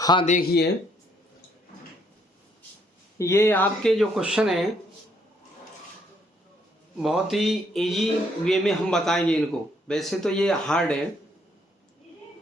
हाँ देखिए, ये आपके जो क्वेश्चन है बहुत ही इजी वे में हम बताएंगे इनको। वैसे तो ये हार्ड है,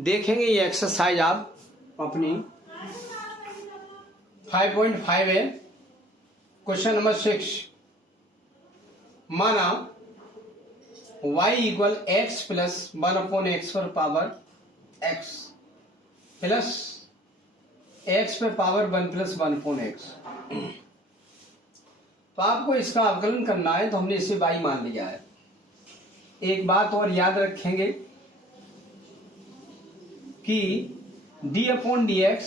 देखेंगे ये एक्सरसाइज आप अपनी 5.5 है। क्वेश्चन नंबर 6, माना y equal x plus 1/x पर पावर x प्लस x पे पावर 1 प्लस 1/x। तो आपको इसका अवकलन करना है, तो हमने इसे y मान लिया है। एक बात और याद रखेंगे कि d/dx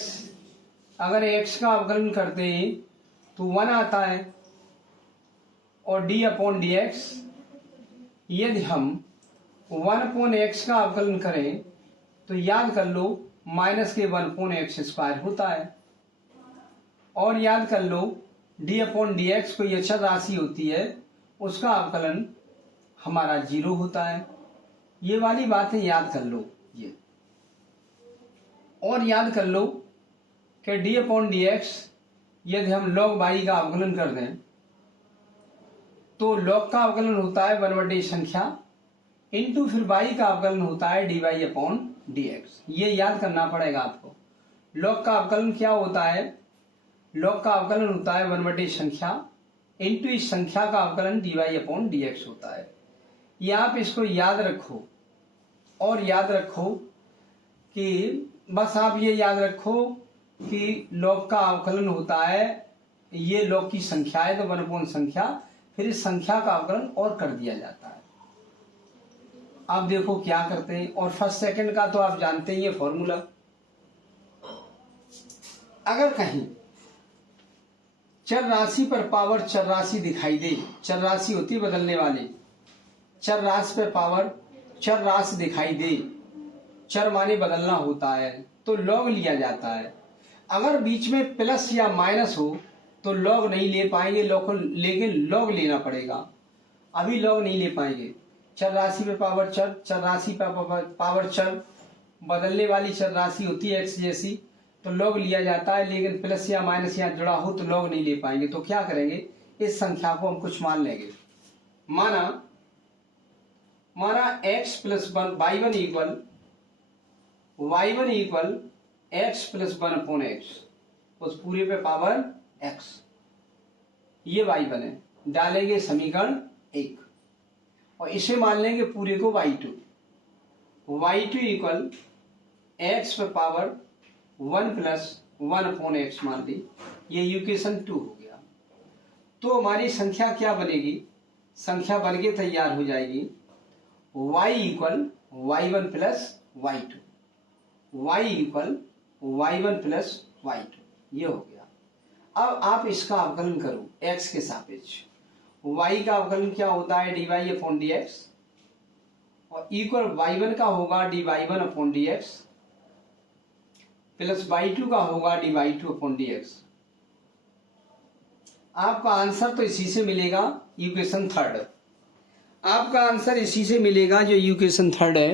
अगर x का अवकलन करते हैं तो 1 आता है, और d/dx यदि हम 1/x का अवकलन करें तो याद कर लो माइनस के 1/x² होता है। और याद कर लो d/dx कोई अचर राशि होती है, उसका अवकलन हमारा 0 होता है। ये वाली बातें याद कर लो ये। और याद कर लो कि d/dx यदि हम log y का अवकलन कर दें तो log का अवकलन होता है 1/d संख्या इंटू फिर y का अवकलन होता है dy/dx। ये याद करना पड़ेगा आपको। log का अवकलन क्या होता है? log का अवकलन होता है 1/d संख्या इंटू इस संख्या का अवकलन dy/dx होता है। ये आप इसको याद रखो। और याद रखो कि बस आप ये याद रखो कि log का अवकलन होता है, ये log की संख्या है तो 1 संख्या, फिर इस संख्या का अवकलन और कर दिया जाता है। आप देखो क्या करते हैं। और फर्स्ट सेकंड का तो आप जानते ही है फॉर्मूला। अगर कहीं चर राशि पर पावर चर राशि दिखाई दे, चर राशि होती है बदलने वाली, चर राशि पर पावर चर राशि दिखाई दे, चर माने बदलना होता है, तो log लिया जाता है। अगर बीच में प्लस या माइनस हो तो log नहीं ले पाएंगे, लेकिन log लेना पड़ेगा। अभी log नहीं ले पाएंगे। चर राशि पे पावर चर, चर राशि पे पावर चर, बदलने वाली चर राशि होती है x जैसी, तो log लिया जाता है। लेकिन प्लस या माइनस यहाँ जुड़ा हो तो log नहीं ले पाएंगे। तो क्या करेंगे, इस संख्या को हम कुछ मान लेंगे। माना x plus 1 y1 equal x plus 1/x, उस पूरे पे पावर x, ये y1 है। डालेंगे समीकरण 1 और इसे मान लेंगे पूरे को y2 इक्वल x पे पावर 1 प्लस 1/x मान ली। ये इक्वेशन 2 हो गया। तो हमारी संख्या क्या बनेगी? संख्या बनके तैयार हो जाएगी y equal y1 plus y2, y equal y1 plus y2, ये हो गया। अब आप इसका अवकलन करो x के सापेक्ष। y का अवकलन क्या होता है? dy/dx, और इक्वल y1 का होगा dy1/dx प्लस y2 का होगा dy2/dx। आपका आंसर तो इसी से मिलेगा, इक्वेशन 3। आपका आंसर इसी से मिलेगा जो इक्वेशन 3 है।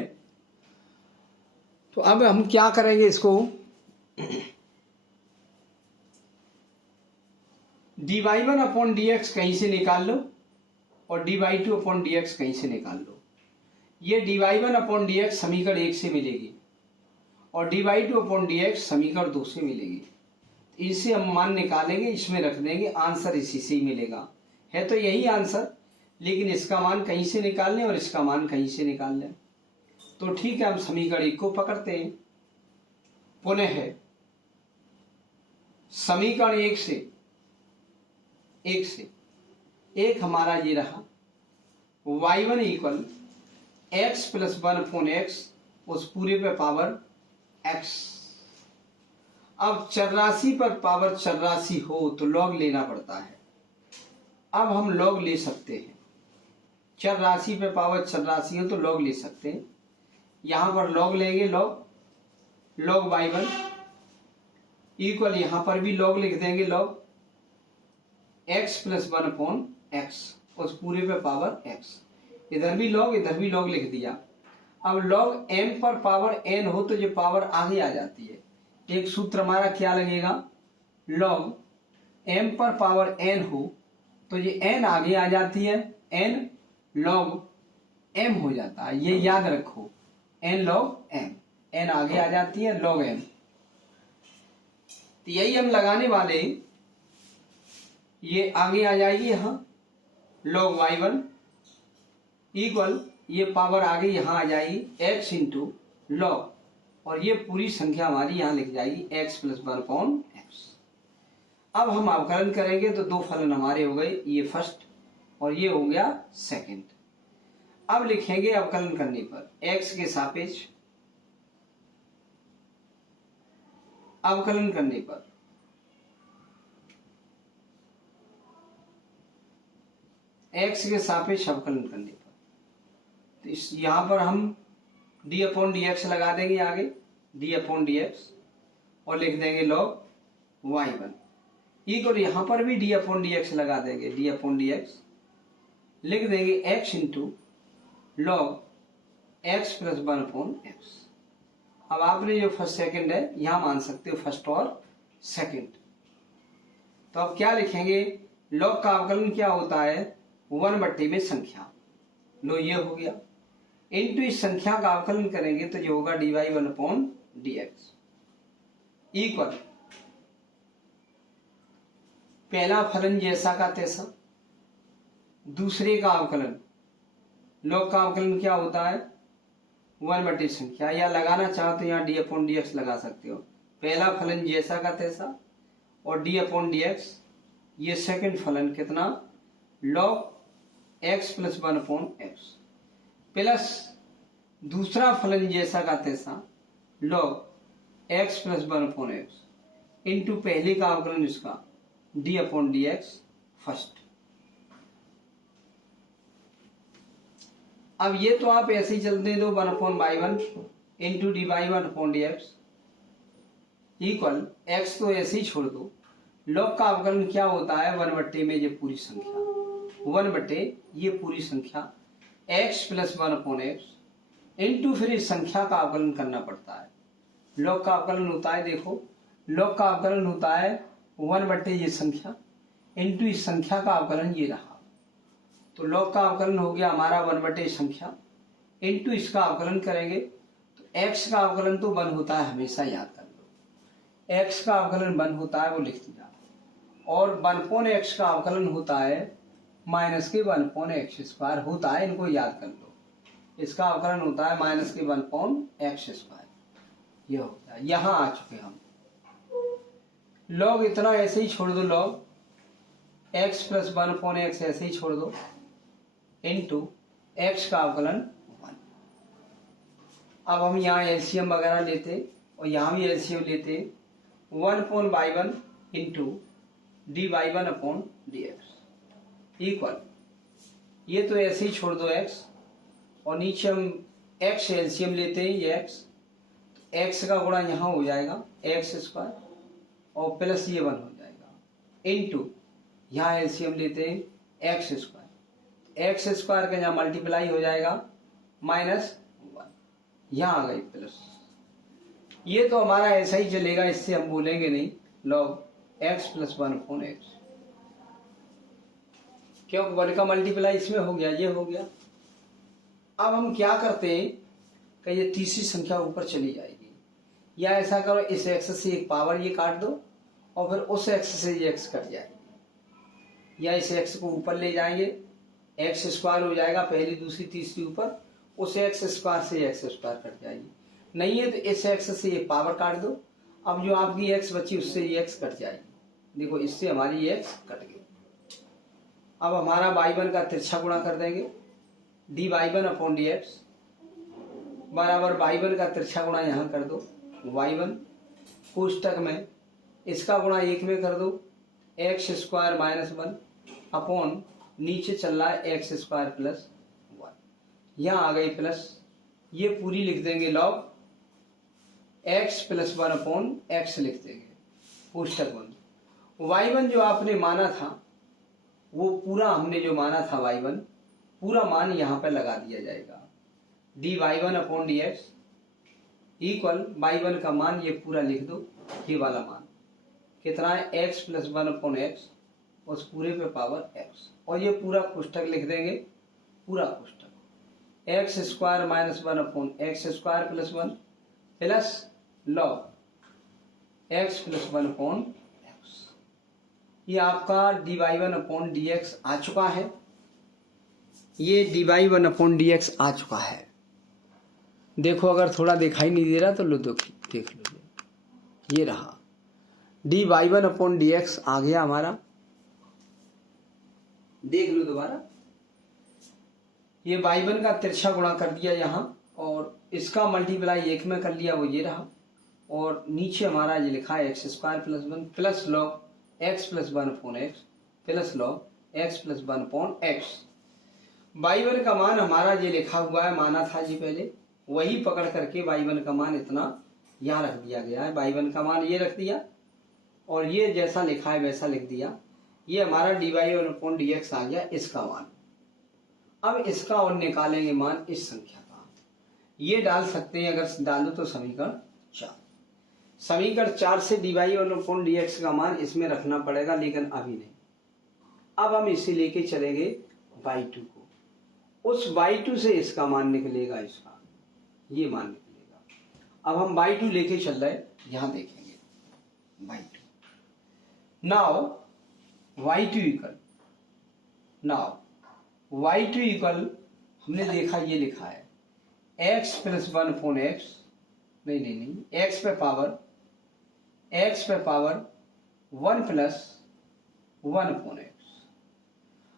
तो अब हम क्या करेंगे, इसको dy1/dx कहीं से निकाल लो और dy2/dx कहीं से निकाल लो। ये dy1/dx समीकरण 1 से मिलेगी और dy2/dx समीकरण 2 से मिलेगी। इसे हम मान निकालेंगे, इसमें रख देंगे, आंसर इसी से ही मिलेगा। है तो यही आंसर, लेकिन इसका मान कहीं से निकाल लें और इसका मान कहीं से निकाल लें। तो ठीक है, हम समीकरण 1 को पकड़ते हैं। पुनः है समीकरण 1 से एक हमारा ये रहा y1 equal x plus 1/x, उस पूरे पे पावर x। अब चर राशि पर पावर चर राशि हो तो log लेना पड़ता है। अब हम log ले सकते हैं। चर राशि पे पावर चर राशि हो तो log ले सकते हैं। यहां पर log लेंगे, log y1 इक्वल, यहां पर भी log लिख देंगे, log x प्लस 1/x, उस पूरे पे पावर x। इधर भी log लिख दिया। अब log n पर पावर n हो तो जो पावर आगे आ जाती है, एक सूत्र हमारा क्या लगेगा, log m पर पावर n हो तो ये n आगे आ जाती है, n log m हो जाता है, ये याद रखो, n log m, n आगे आ जाती है log m। तो यही हम लगाने वाले, ये आगे आ जाएगी यहाँ log y1 इक्वल, ये पावर आगे यहाँ आ जाएगी x इंटू log, और ये पूरी संख्या हमारी यहाँ लिख जाएगी x प्लस 1/x। अब हम अवकलन करेंगे तो दो फलन हमारे हो गए, ये फर्स्ट और ये हो गया सेकंड। अब लिखेंगे अवकलन करने पर x के सापेक्ष, अवकलन करने पर x के सापेक्ष अवकलन करने पर, तो इस यहां पर हम d अपॉन डी एक्स लगा देंगे आगे, d अपॉन डी एक्स, और लिख देंगे log y1 इक्वल, यहां पर भी d अपॉन डी एक्स लगा देंगे, d अपॉन डी एक्स, लिख देंगे x into log x plus 1/x। अब आपने जो फर्स्ट सेकंड है यहां मान सकते हो फर्स्ट और सेकंड। तो अब क्या लिखेंगे, log का अवकलन क्या होता है, 1/में संख्या, लो ये हो गया, इनटू इस संख्या का अवकलन करेंगे तो जो होगा dy1/dx इक्वल, पहला फलन जैसा का तैसा, दूसरे का अवकलन, log का अवकलन क्या होता है 1/, संख्या, या लगाना चाहो तो यहाँ d/dx लगा सकते हो, पहला फलन जैसा का तैसा और d/dx, ये सेकंड फलन कितना log x plus 1/x, plus दूसरा फलन जैसा का तैसा log x plus 1/x into पहले का अवकलन इसका d/dx फर्स्ट। अब ये तो आप ऐसे ही चलते दो, 1/y1 into dy1/dx equal, x तो ऐसे ही छोड़ दो, log का अवकलन क्या होता है 1/, में ये पूरी संख्या 1/, ये पूरी संख्या x प्लस 1/x इंटू फिर इस संख्या का अवकलन करना पड़ता है, log का अवकलन होता है, देखो log का अवकलन होता है 1/, ये संख्या इंटू इस संख्या का अवकलन ये रहा, तो log का अवकलन हो गया हमारा 1/, संख्या इंटू इसका अवकलन करेंगे तो x का अवकलन तो 1 होता है, हमेशा याद कर लो, x का अवकलन 1 होता है, वो लिख दिया, और 1/x का अवकलन होता है माइनस के 1/x² होता है, इनको याद कर लो, इसका अवकलन होता है माइनस के 1/x², ये होता है, यहां आ चुके हम। log इतना ऐसे ही छोड़ दो, log x प्लस 1/x ऐसे ही छोड़ दो इंटू x का अवकलन 1। अब हम यहाँ एलसीएम वगैरह लेते और यहाँ भी एलसीएम लेते, 1/y1 इंटू dy1/dx इक्वल, ये तो ऐसे ही छोड़ दो x, और नीचे हम x एलसीएम लेते हैं, ये x का गुणा यहाँ हो जाएगा x² और प्लस ये 1 हो जाएगा इंटू यहाँ एलसीएम लेते हैं x² का यहाँ मल्टीप्लाई हो जाएगा -1, यहाँ आ गई प्लस, ये तो हमारा ऐसा ही चलेगा, इससे हम बोलेंगे नहीं log x प्लस 1/x, क्योंकि 1 का मल्टीप्लाई इसमें हो गया, ये हो गया। अब हम क्या करते हैं कि ये तीसरी संख्या ऊपर चली जाएगी, या ऐसा करो इस x से एक पावर ये काट दो और फिर उस x से ये x कट जाएगी, या इस x को ऊपर ले जाएंगे, x² हो जाएगा, पहली दूसरी तीसरी ऊपर, उस x² से x² कट जाएगी, नहीं है तो इस x से ये पावर काट दो, अब जो आपकी x बची उससे ये x कट जाएगी, देखो इससे हमारी ये x कट गई। अब हमारा y1 का तिरछा गुणा कर देंगे, dy1/dx बराबर y1 का तिरछा गुणा यहाँ कर दो, y1 कोष्टक में इसका गुणा 1 में कर दो, x² -1 अपॉन नीचे चल रहा है x² + 1, यहाँ आ गई प्लस, ये पूरी लिख देंगे log x + 1/x लिख देंगे कोष्टक बंद। y1 जो आपने माना था वो पूरा, हमने जो माना था y1 पूरा मान यहाँ पे लगा दिया जाएगा, dy1/dx इक्वल y1 का मान ये पूरा लिख दो, ये वाला मान कितना है x प्लस 1/x, उस पूरे पे पावर x, और ये पूरा कोष्टक लिख देंगे, पूरा कोष्टक x square minus 1/x square plus 1 plus log x plus 1/x। ये आपका dy1/dx आ चुका है, ये dy1/dx आ चुका है। देखो अगर थोड़ा दिखाई नहीं दे रहा तो लो देख लो, ये रहा dy1/dx आ गया हमारा, देख लो दोबारा। ये y1 का तिरछा गुणा कर दिया यहाँ, और इसका मल्टीप्लाई 1 में कर लिया, वो ये रहा, और नीचे हमारा ये लिखा है x square plus 1 plus log x plus 1/x plus log x plus 1/x। y1 का मान हमारा ये लिखा हुआ है, माना था जी पहले, वही पकड़ करके y1 का मान इतना यहाँ रख दिया गया है। y1 का मान ये रख दिया और ये जैसा लिखा है वैसा लिख दिया। ये हमारा dy1/dx आ गया, इसका मान। अब इसका और निकालेंगे मान इस संख्या का, ये डाल सकते हैं, अगर डालो तो समीकरण 4। समीकरण 4 से dy1/dx का मान इसमें रखना पड़ेगा, लेकिन अभी नहीं। अब हम इसे लेके चलेंगे y2 को, उस y2 से इसका मान निकलेगा, इसका ये मान निकलेगा। अब हम y2 लेके चल रहे, यहां देखेंगे y2। नाउ y2 इक्वल हमने देखा, ये लिखा है x प्लस 1/x, नहीं, x पे पावर 1 प्लस 1/x।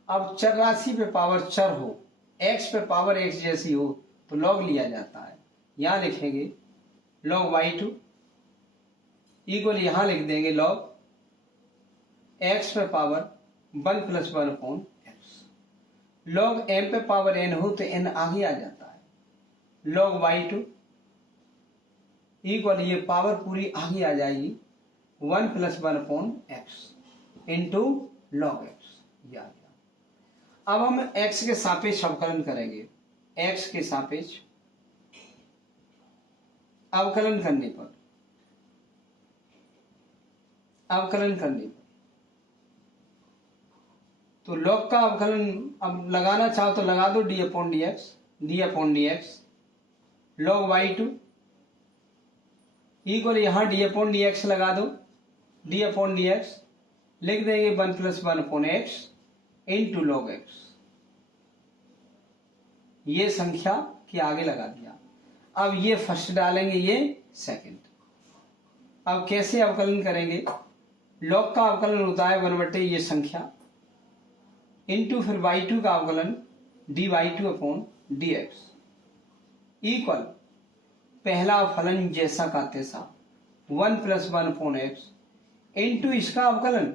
अब चर राशि पे पावर चर हो, x पे पावर x जैसी हो तो log लिया जाता है। यहां लिखेंगे log y2 इक्वल, यहां लिख देंगे log x पे power 1 plus 1/x। log m पे पावर n हो तो n आगे आ जाता है। log y2 इक्वल, ये पावर पूरी आगे आ जाएगी, 1 plus 1/x into log x, ये आ गया। अब हम x के सापेक्ष अवकलन करेंगे। x के सापेक्ष अवकलन करने पर तो log का अवकलन अब लगाना चाहो तो लगा दो, d/dx log y2 इक्वल, यहां d/dx लगा दो, d/dx लिख देंगे 1 plus 1/x into log x। ये संख्या के आगे लगा दिया। अब ये फर्स्ट डालेंगे, ये सेकंड। अब कैसे अवकलन करेंगे? log का अवकलन होता है 1/, ये संख्या इंटू फिर y2 का अवकलन dy2/dx इक्वल, पहला फलन जैसा का तैसा 1 प्लस 1/x इंटू इसका अवकलन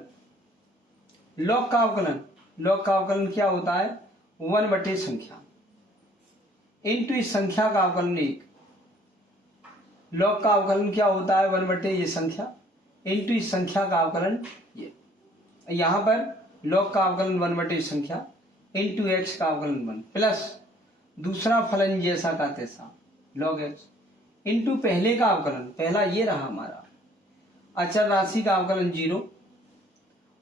log का अवकलन क्या होता है? 1/, संख्या इंटू इस संख्या का अवकलन 1। log का अवकलन क्या होता है? 1/, ये संख्या इंटू इस संख्या का अवकलन ये। यहां पर log का अवकलन 1/, संख्या इंटू x का अवकलन 1 प्लस दूसरा फलन जैसा का तैसा log x इंटू पहले का अवकलन, पहला ये रहा हमारा अचर राशि का अवकलन 0,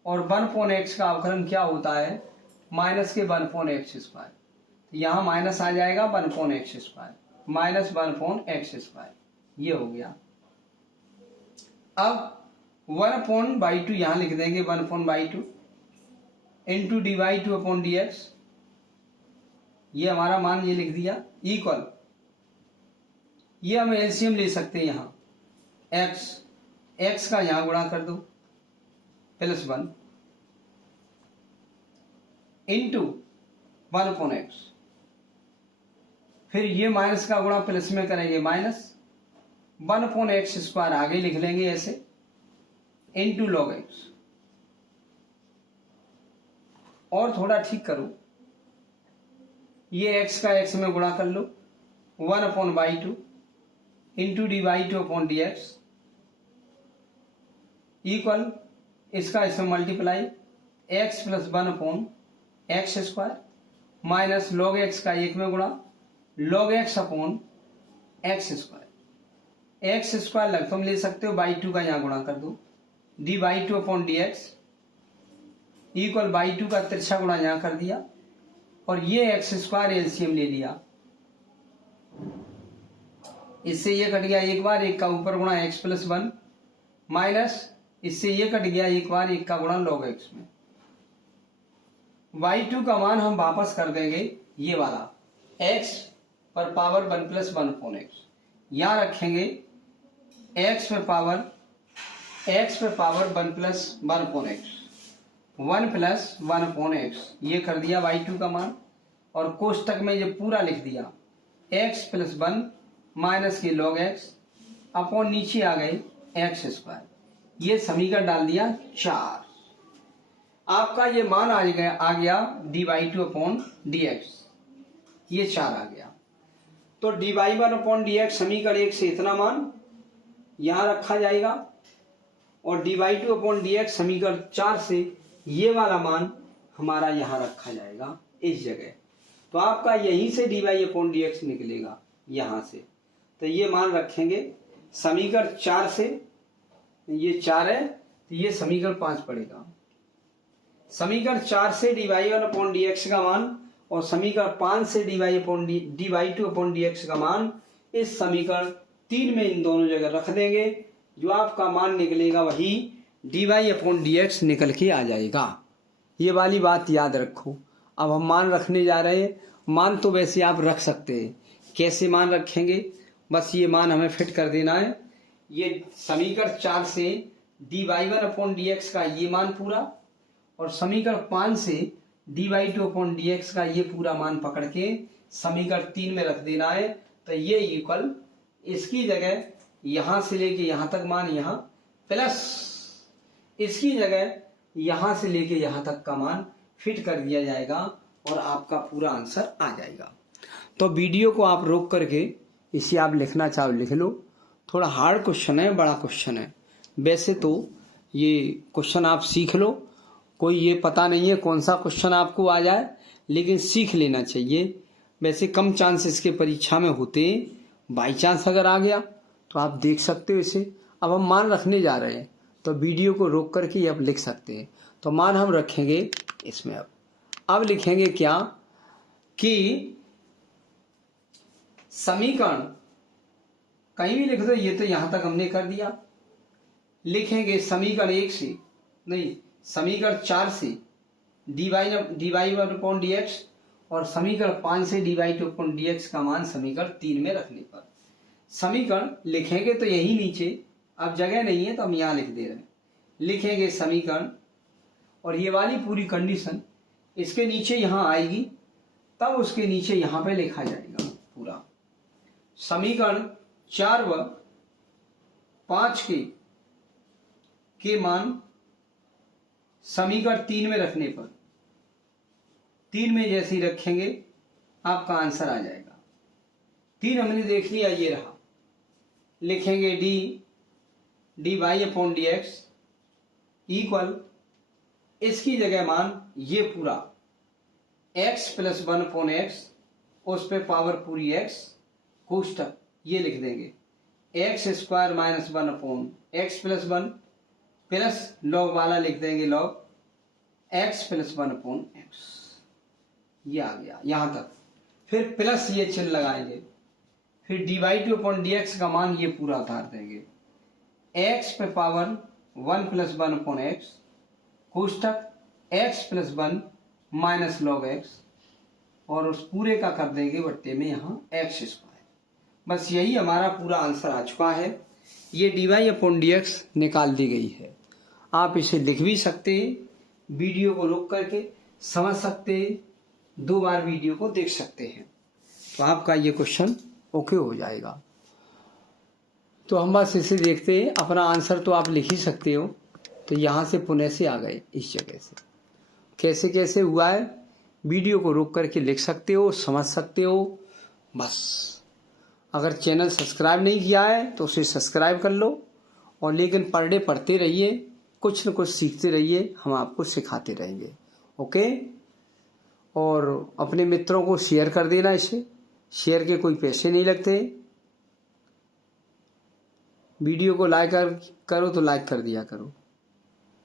और 1/x का अवकलन क्या होता है? माइनस के 1/x स्क्वायर। यहां माइनस आ जाएगा 1/x square, minus 1/x square, ये हो गया। अब 1/2 यहां लिख देंगे, 1/2 इंटू dy2/dx, ये हमारा मान ये लिख दिया इक्वल, ये हम एलसीएम ले सकते हैं। यहां x का यहां गुणा कर दो प्लस 1 इंटू 1/x, फिर ये माइनस का गुणा प्लस में करेंगे, माइनस 1/x स्क्वायर आगे लिख लेंगे ऐसे इंटू log x। और थोड़ा ठीक करो, ये x का x में गुणा कर लो, 1/2 इंटू dy2/dx इक्वल, इसका इसमें multiply x plus 1/x square minus log x का 1 में गुणा log x/x square. X square लग तुम ले सकते हो बाई टू का यहाँ गुणा कर दो, D by two upon D x equal by two का तिरछा गुणा यहाँ कर दिया और ये एक्स स्क्वायर एलसीएम ले लिया, इससे ये कट गया एक बार, एक का ऊपर गुणा एक्स प्लस वन माइनस इससे ये कट गया एक बार, एक का गुणा लॉग एक्स में। y2 का मान हम वापस कर देंगे ये वाला x पर power one plus one upon x, यहां रखेंगे x पर power one plus one upon x, one plus one upon x ये कर दिया y2 का मान और कोष्टक में ये पूरा लिख दिया x प्लस वन माइनस के लॉग एक्स अपॉन नीचे आ गए एक्स स्क्वायर, ये समीकरण डाल दिया 4। आपका ये मान आ गया D by two upon D x, ये 4 आ गया। तो D by one upon D x समीकरण 1 से इतना मान यहां रखा जाएगा और D by two upon D x समीकरण 4 से ये वाला मान हमारा यहां रखा जाएगा इस जगह। तो आपका यहीं से D by upon D x निकलेगा यहां से, तो ये मान रखेंगे समीकरण 4 से, ये 4 है तो ये समीकरण 5 पड़ेगा। समीकरण 4 से D by one upon D X का मान और समीकरण 5 से D by two upon D X का मान इस समीकरण 3 में इन दोनों जगह रख देंगे, जो आपका मान निकलेगा वही D by upon D x निकल के आ जाएगा। ये वाली बात याद रखो। अब हम मान रखने जा रहे हैं, मान तो वैसे आप रख सकते हैं, कैसे मान रखेंगे, बस ये मान हमें फिट कर देना है। ये समीकरण 4 से D by one upon D X का ये मान पूरा और समीकरण 5 से D by two upon D X का ये पूरा मान पकड़ के समीकरण 3 में रख देना है। तो ये इक्वल इसकी जगह यहां से लेके यहां तक मान यहाँ प्लस इसकी जगह यहां से लेके यहां तक का मान फिट कर दिया जाएगा और आपका पूरा आंसर आ जाएगा। तो वीडियो को आप रोक करके इसे आप लिखना चाहो लिख लो। थोड़ा हार्ड क्वेश्चन है, बड़ा क्वेश्चन है। वैसे तो ये क्वेश्चन आप सीख लो, कोई ये पता नहीं है कौन सा क्वेश्चन आपको आ जाए, लेकिन सीख लेना चाहिए। वैसे कम चांस इसके परीक्षा में होते हैं, बाई चांस अगर आ गया तो आप देख सकते हो इसे। अब हम मान रखने जा रहे हैं तो वीडियो को रोक करके ये आप लिख सकते हैं। तो मान हम रखेंगे इसमें। अब लिखेंगे क्या कि समीकरण कहीं भी लिख दो, ये तो यहां तक हमने कर दिया। लिखेंगे समीकरण 1 से नहीं, समीकरण 4 से D by one upon D x और समीकरण 5 से D by two upon D X का मान समीकरण 3 में रखने पर समीकरण लिखेंगे तो यही नीचे, अब जगह नहीं है तो हम यहां लिख दे रहे हैं। लिखेंगे समीकरण और ये वाली पूरी कंडीशन इसके नीचे यहां आएगी, तब उसके नीचे यहां पे लिखा जाएगा पूरा समीकरण 4 व 5 के मान समीकरण 3 में रखने पर 3 में जैसे ही रखेंगे आपका आंसर आ जाएगा। 3 हमने देख लिया, ये रहा। लिखेंगे D by upon D x equal इसकी जगह मान ये पूरा x plus one upon x, उस पे पावर पूरी x कोष्टक ये लिख देंगे x square minus one upon x plus one plus log वाला लिख देंगे log x plus one upon x, ये आ गया यहां तक। फिर प्लस ये चिन्ह लगाएंगे, फिर D by two upon D X का मान ये पूरा उतार देंगे एक्स पे power one plus one upon X कोष्टक X plus one minus log X और उस पूरे का कर देंगे बट्टे में यहाँ एक्स स्क्वायर। बस यही हमारा पूरा आंसर आ चुका है। ये D Y upon D X निकाल दी गई है। आप इसे लिख भी सकते हैं, वीडियो को रोक करके समझ सकते हैं, 2 बार वीडियो को देख सकते हैं, तो आपका ये क्वेश्चन ओके हो जाएगा। तो हम बस इसे देखते हैं, अपना आंसर तो आप लिख ही सकते हो। तो यहाँ से पुणे से आ गए इस जगह से, कैसे कैसे हुआ है वीडियो को रोक करके लिख सकते हो, समझ सकते हो। बस अगर चैनल सब्सक्राइब नहीं किया है तो उसे सब्सक्राइब कर लो, और लेकिन पर डे पढ़ते रहिए, कुछ न कुछ सीखते रहिए, हम आपको सिखाते रहेंगे। ओके, और अपने मित्रों को शेयर कर देना। इसे शेयर के कोई पैसे नहीं लगते। वीडियो को लाइक करो तो लाइक कर दिया करो।